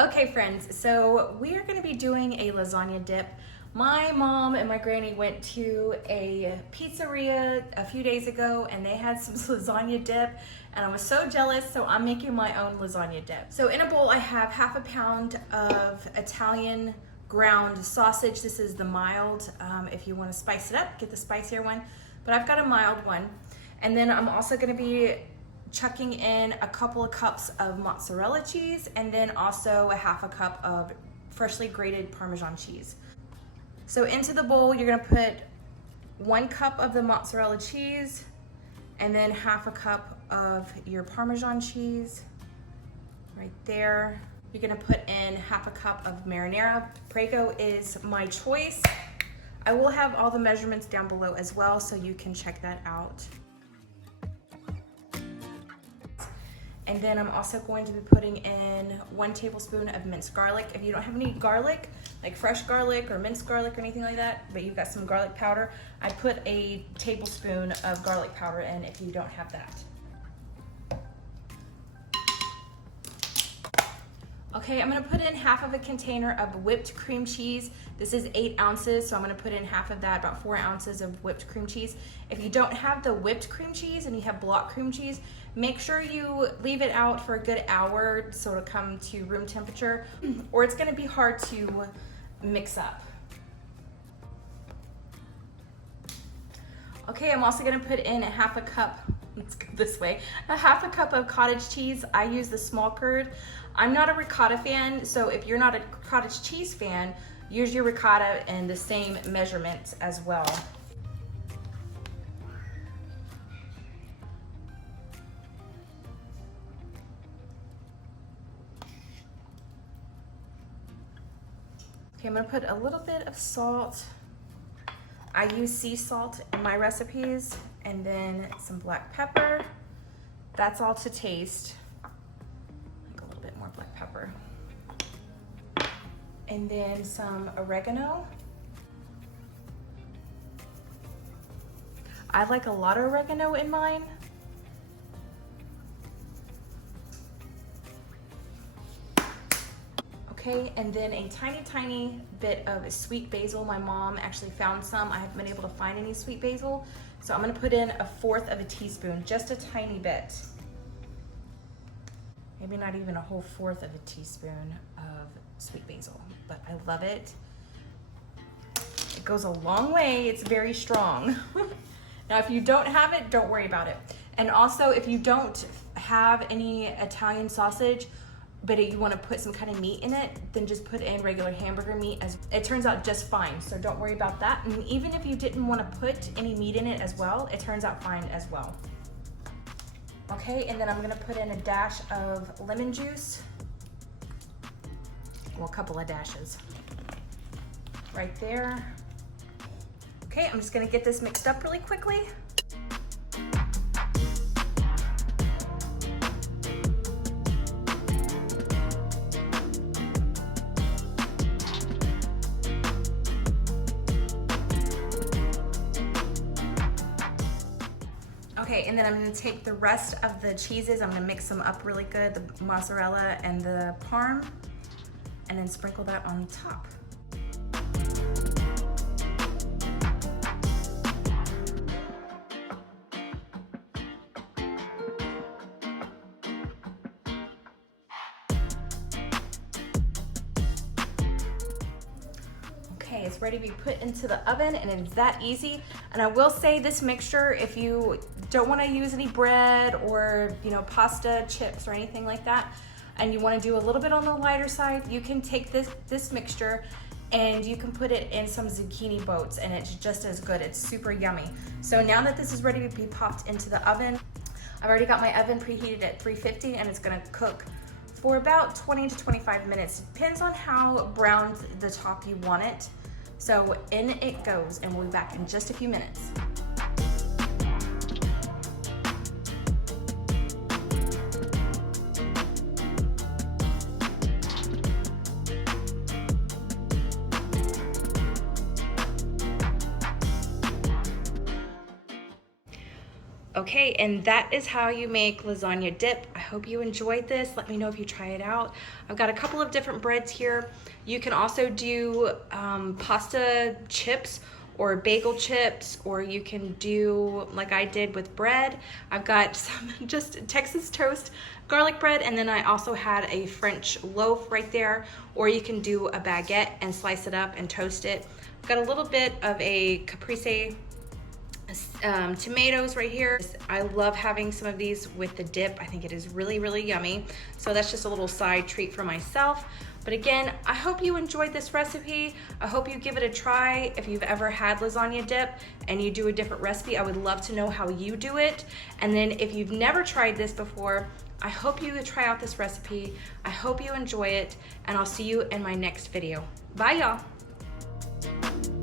Okay friends, so we are gonna be doing a lasagna dip. My mom and my granny went to a pizzeria a few days ago and they had some lasagna dip and I was so jealous, so I'm making my own lasagna dip. So in a bowl I have half a pound of Italian ground sausage. This is the mild. If you want to spice it up, get the spicier one, but I've got a mild one. And then I'm also gonna be chucking in a couple of cups of mozzarella cheese and then also a half a cup of freshly grated Parmesan cheese. So into the bowl, you're gonna put 1 cup of the mozzarella cheese and then half a cup of your Parmesan cheese right there. You're gonna put in half a cup of marinara. Prego is my choice. I will have all the measurements down below as well, so you can check that out. And then I'm also going to be putting in 1 tablespoon of minced garlic. If you don't have any garlic, like fresh garlic or minced garlic or anything like that, but you've got some garlic powder, I put a tablespoon of garlic powder in if you don't have that. Okay, I'm gonna put in half of a container of whipped cream cheese. This is 8 ounces, so I'm gonna put in half of that, about 4 ounces of whipped cream cheese. If you don't have the whipped cream cheese and you have block cream cheese, make sure you leave it out for a good hour so it'll come to room temperature, or it's gonna be hard to mix up. Okay, I'm also gonna put in a half a cup, let's go this way, a half a cup of cottage cheese. I use the small curd. I'm not a ricotta fan, so if you're not a cottage cheese fan, use your ricotta in the same measurements as well. Okay, I'm gonna put a little bit of salt. I use sea salt in my recipes, and then some black pepper. That's all to taste. Like a little bit more black pepper. And then some oregano. I like a lot of oregano in mine. Okay, and then a tiny bit of sweet basil. My mom actually found some. I haven't been able to find any sweet basil. So I'm gonna put in 1/4 of a teaspoon, just a tiny bit. Maybe not even a whole 1/4 of a teaspoon of sweet basil, but I love it. It goes a long way, it's very strong. Now, if you don't have it, don't worry about it. And also, if you don't have any Italian sausage, but you want to put some kind of meat in it, then just put in regular hamburger meat. It turns out just fine, so don't worry about that. And even if you didn't want to put any meat in it as well, it turns out fine as well. Okay, and then I'm gonna put in a dash of lemon juice. Well, a couple of dashes. Right there. Okay, I'm just gonna get this mixed up really quickly. Okay, and then I'm gonna take the rest of the cheeses, I'm gonna mix them up really good, the mozzarella and the parm, and then sprinkle that on top. Okay, it's ready to be put into the oven, and it's that easy. And I will say this mixture, if you don't want to use any bread or pasta chips or anything like that, and you want to do a little bit on the lighter side, you can take this mixture and you can put it in some zucchini boats, and it's just as good. It's super yummy. So now that this is ready to be popped into the oven, I've already got my oven preheated at 350, and it's going to cook for about 20 to 25 minutes. Depends on how brown the top you want it. So in it goes, and we'll be back in just a few minutes. Okay, and that is how you make lasagna dip. I hope you enjoyed this. Let me know if you try it out. I've got a couple of different breads here. You can also do pasta chips or bagel chips, or you can do like I did with bread. I've got some just Texas toast garlic bread, and then I also had a French loaf right there, or you can do a baguette and slice it up and toast it. I've got a little bit of a caprese tomatoes right here. I love having some of these with the dip. I think it is really, really yummy. So that's just a little side treat for myself. But again, I hope you enjoyed this recipe. I hope you give it a try. If you've ever had lasagna dip and you do a different recipe, I would love to know how you do it. And then if you've never tried this before, I hope you try out this recipe. I hope you enjoy it, and I'll see you in my next video. Bye, y'all.